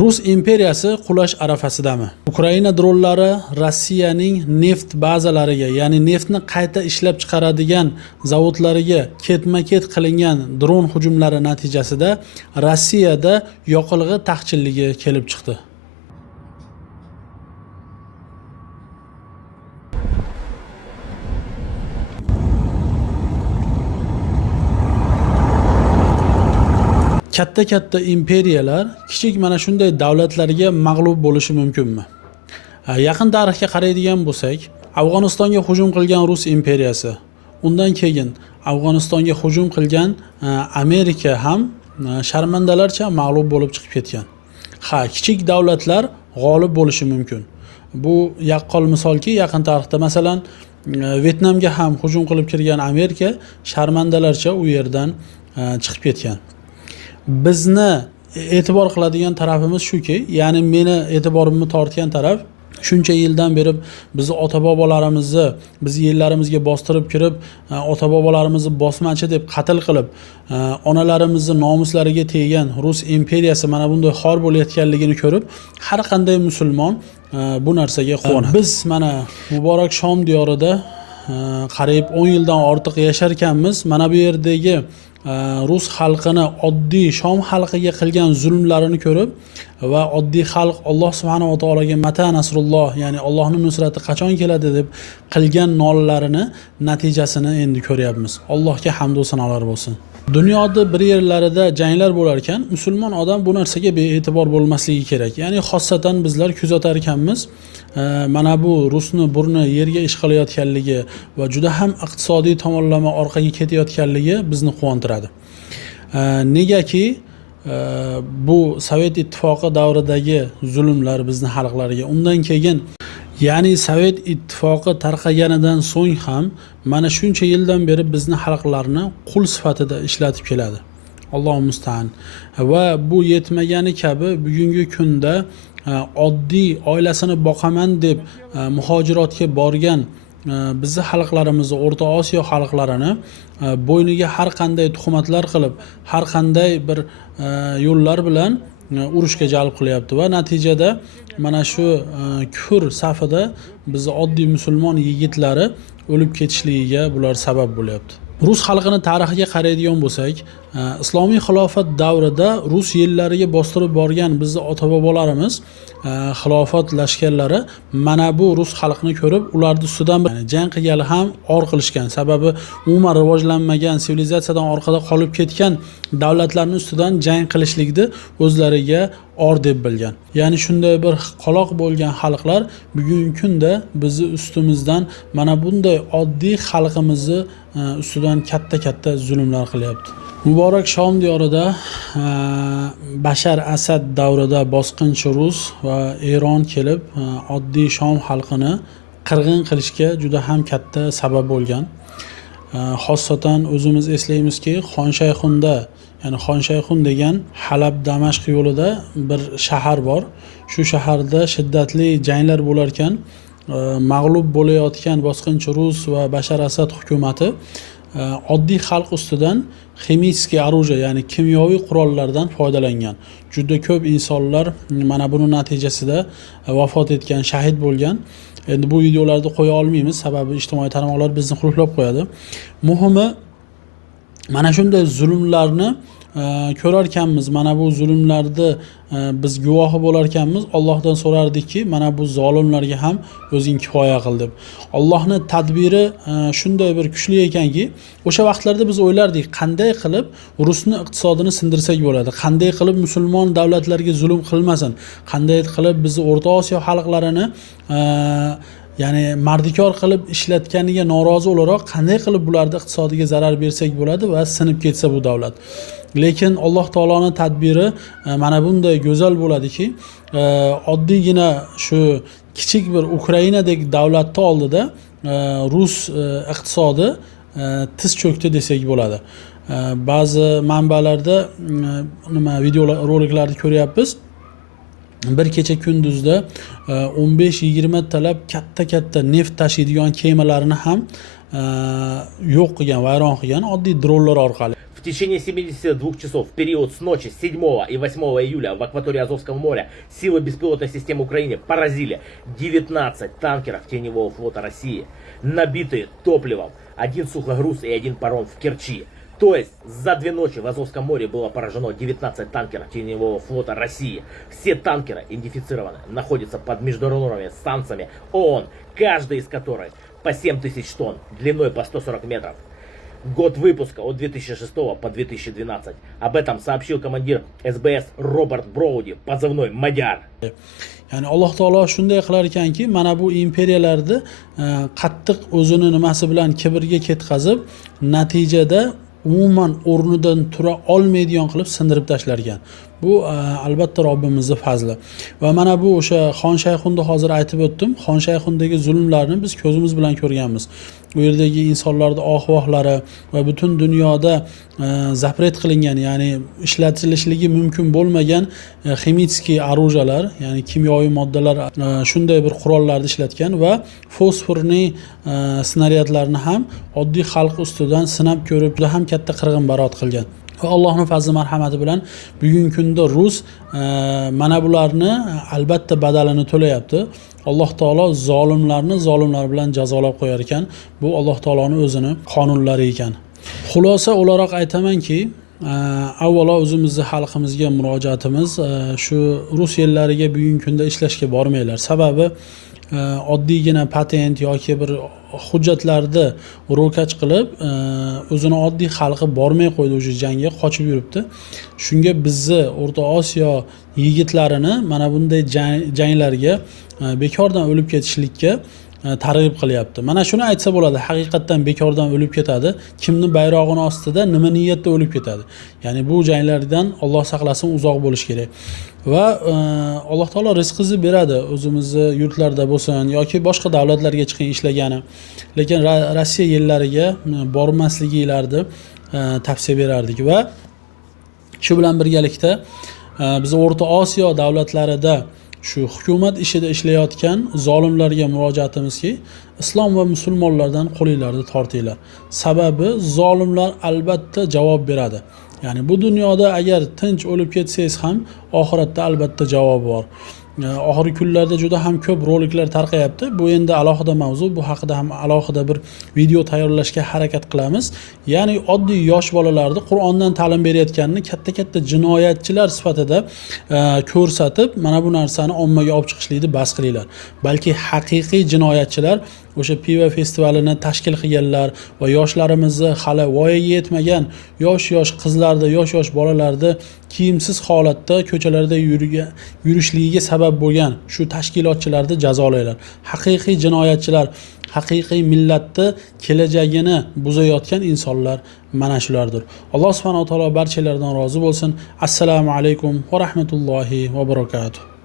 Rus imperiyasi qulash arafasidami? Ukraina dronlari Rossiyaning neft bazalariga, ya'ni neftni qayta ishlab chiqaradigan zavodlariga ketma-ket qilingan dron hujumlari natijasida Rossiyada yoqilg'i taqchilligi kelib chiqdi. Katta imperiyalar kichik mana shunday davlatlarga mag'lub bo'lishi mumkinmi? Yaqin tarixga qaraydigan bo'lsak, Afg'onistonga hujum qilgan Rus imperiyasi, undan keyin Afg'onistonga hujum qilgan Amerika ham sharmandalarcha mag'lub bo'lib chiqib ketgan. Kichik davlatlar g'olib bo'lishi mumkin. Bu yaqqol misolki, yaqin tarixda masalan Vyetnamga ham hujum qilib kirgan Amerika sharmandalarcha u yerdan chiqib ketgan. Bizni e'tibor qiladigan tarafimiz shuki, ya'ni meni e'tiborimni tortgan taraf, shuncha yildan beri bizni ota-bobolarimizni biz yerlarimizga bostirib kirib, ota-bobolarimizni bosmachi deb qatl qilib, onalarimizni nomuslariga teggan Rus imperiyasi mana bunday xor bo'layotganligini ko'rib, har qanday musulmon bu narsaga quvonadi. Biz mana muborak Shom diyorida qariyb 10 yildan ortiq yasharkanmiz. Mana bu yerdagi Rus xalqini, oddiy Shom xalqiga qilgan zulmlarini ko'rib va oddiy xalq Alloh subhanahu va taologa mata nasrulloh, ya'ni Allohning nusrati qachon keladi deb qilgan nollalarini natijasini endi ko'ryapmiz. Allohga hamd va sanolar bo'lsin. Dunyoda bir yerlarida janglar bo'lar ekan, musulmon odam bu narsaga bee'tibor bo'lmasligi kerak. Ya'ni xossatan bizlar kuzatar ekanmiz. Mana bu Rusni burni yerga ish qilayotganligi va juda ham iqtisodiy tomonlama orqaga ketayotganligi bizni quvontiradi. Negaki bu Sovet ittifoqi davridagi zulmlar bizni xalqlariga, undan keyin ya'ni Sovet ittifoqi tarqaganidan so'ng ham mana shuncha yildan beri bizni xalqlarni qul sifatida ishlatib keladi. Alloh musta'an. Va bu yetmagani kabi bugungi kunda oddiy oilasini boqaman deb muhojirotga borgan bizni xalqlarimizni, O'rta Osiyo xalqlarini bo'yniga har qanday tuhmatlar qilib, har qanday bir yo'llar bilan urushga jalb qilyapti va natijada mana shu kufr safida bizni oddiy musulmon yigitlari o'lib ketishligiga bular sabab bo'lyapti. Rus xalqining tarixiga qaraydigan bo'lsak, islomiy xilofat davrida Rus yerlariga bostirib borgan bizni ota-bobolarimiz xilofat lashkarlari mana bu Rus xalqini ko'rib, ularning ustidan jang qilgani ham or qilishgan. Sababi umuman rivojlanmagan, sivilizatsiyadan orqada qolib ketgan davlatlarning ustidan jang qilishlikni o'zlariga or deb bilgan. Ya'ni shunday bir qoloq bo'lgan xalqlar bugungi kunda bizni ustimizdan mana bunday oddiy xalqimizni ustidan katta zulmlar qilyapti. Muborak Shom diyorida Bashar Asad davrida bosqinchi Rus va Eron kelib oddiy Shom xalqini qirg'in qilishga juda ham katta sabab bo'lgan. Xossatan o'zimiz eslaymizki, Xonshayxunda, ya'ni Xonshayxun degan Halab Damashq yo'lida bir shahar bor. Shu shaharda shiddatli janglar bo'lar ekan, mag'lub bo'layotgan bosqinchi Rus va Bashar Asad hukumatı oddiy xalq ustidan ximiyskiy oruja, ya'ni kimyoviy qurollardan foydalangan. Juda ko'p insonlar mana buning natijasida vafot etgan, shahid bo'lgan. Endi bu videolarni qo'ya olmaymiz, sababi ijtimoiy tarmoqlar bizni qulflab qo'yadi. Muhimi mana shunday zulmlarni ko'rarkanmiz, mana bu zulmlarni biz guvohi bo'larkanmiz, Allohdan so'rardikki, mana bu zolimlarga ham o'zing kifoya qil deb. Allohning tadbiri shunday bir kuchli ekanki, o'sha vaqtlarda biz o'ylardik, qanday qilib Rusni iqtisodini sindirsak bo'ladi, qanday qilib musulmon davlatlarga zulm qilmasin, qanday qilib bizni O'rta Osiyo xalqlarini ya'ni mardikor qilib ishlatganiga norozi o'laroq qanday qilib bularni iqtisodiga zarar bersak bo'ladi va sinib ketsa bu davlat. Lekin Alloh taoloning tadbiri mana bunday go'zal bo'ladiki, oddiygina shu kichik bir Ukrainadagi davlatning oldida Rus iqtisodi tiz cho'kdi desak bo'ladi. Ba'zi manbalarda video roliklarni ko'ryapmiz. Bir kecha kunduzda 15-20 talab katta neft tashiydigan kemalarni ham yo'q qilgan, vayron qilgan oddiy dronlar orqali. В течение 72 часов в период с ночи 7 и 8 июля в акватории Азовского моря силы беспилотной системы Украины поразили 19 танкеров Теневого флота России, набитые топливом, один сухогруз и один паром в Керчи. То есть за 2 ночи в Азовском море было поражено 19 танкеров Теневого флота России. Все танкеры идентифицированы, находятся под международными станциями ООН, каждый из которых по 7000 тонн, длиной по 140 метров. Год выпуска от 2006 по 2012. Об этом сообщил командир СБС Роберт Броуди, позывной «Мадяр». Ya'ni Alloh taolo shunday qilar ekanki, mana bu imperiyalarni qattiq o'zini nimasi bilan kibrga ketkazib, natijada umuman o'rnidan tura olmaydigan qilib sindirib tashlar ekan. Bu albatta Robbimizning fazli. Va mana bu o'sha Xon Shayxunda hozir aytib o'tdim. Xon Shayxundagi zulmlarni biz ko'zimiz bilan ko'rganmiz. U yerdagi insonlarning ohvohlari va butun dunyoda zapret qilingan, ya'ni ishlatilishligi mumkin bo'lmagan ximический оружиялар, ya'ni kimyoviy moddalar, shunday bir qurollarni ishlatgan va fosforli snaryadlarni ham oddiy xalq ustidan sinab ko'rib, juda ham katta qirg'inbarot qilgan. Va Allohning fazli marhamati bilan bugungi kunda Rus mana bularni albatta badalini to'layapti. Alloh taolo zolimlarni zolimlar bilan jazolab qo'yar ekan. Bu Alloh taoloning o'zini qonunlari ekan. Xulosa o'laroq aytamanki, avvalo o'zimizning xalqimizga murojaatimiz shu rus yellariga bugungi kunda ishlashga bormanglar. Sababi oddiygina patent yoki bir hujjatlarni ro'kach qilib o'zini oddiy xalqi bormay qo'ydi, o'sha jangga qochib yuribdi. Shunga bizni O'rta Osiyo yigitlarini mana bunday janglarga bekordan o'lib ketishlikka targ'ib qilyapti. Mana shuni aytsa bo'ladi, haqiqatdan bekordan o'lib ketadi. Kimni bayrog'ini ostida nima niyatda o'lib ketadi. Ya'ni bu janglardan Alloh saqlasin uzoq bo'lish kerak. Va Alloh taolo rizqingizni beradi, o'zimizni yurtlarda bo'lsin yoki boshqa davlatlarga chiqing ishlagani. Lekin Rossiya yerlariga bormasligingizni tavsiya berardik va shu bilan birgalikda biz O'rta Osiyo davlatlarida shu hukumat ishida ishlayotgan zolimlarga murojaatimizki, islom va musulmonlardan qo'linglarni tortinglar. Sababi zolimlar albatta javob beradi. Ya'ni bu dunyoda agar tinch o'lib ketsangiz ham oxiratda albatta javob bor. Oxirgi kunlarda juda ham ko'p roliklar tarqayapti. Bu endi alohida mavzu, bu haqida ham alohida bir video tayyorlashga harakat qilamiz. Ya'ni oddiy yosh bolalarni Qur'ondan ta'lim berayotganini katta jinoyatchilar sifatida ko'rsatib, mana bu narsani ommaga olib chiqishlikni bas qilinglar. Balki haqiqiy jinoyatchilar o'sha piva festivalini tashkil qilganlar va yoshlarimizni hali voyaga yetmagan yosh qizlarni, yosh bolalarni kiyimsiz holatda ko'chalarda yurishligiga sabab bo'lgan shu tashkilotchilarni jazolanglar. Haqiqiy jinoyatchilar, haqiqiy millatni kelajagini buzayotgan insonlar mana shulardir. Alloh subhanahu va taolo barchalardan rozi bo'lsin. Assalomu alaykum va rahmatullohi va barakatuh.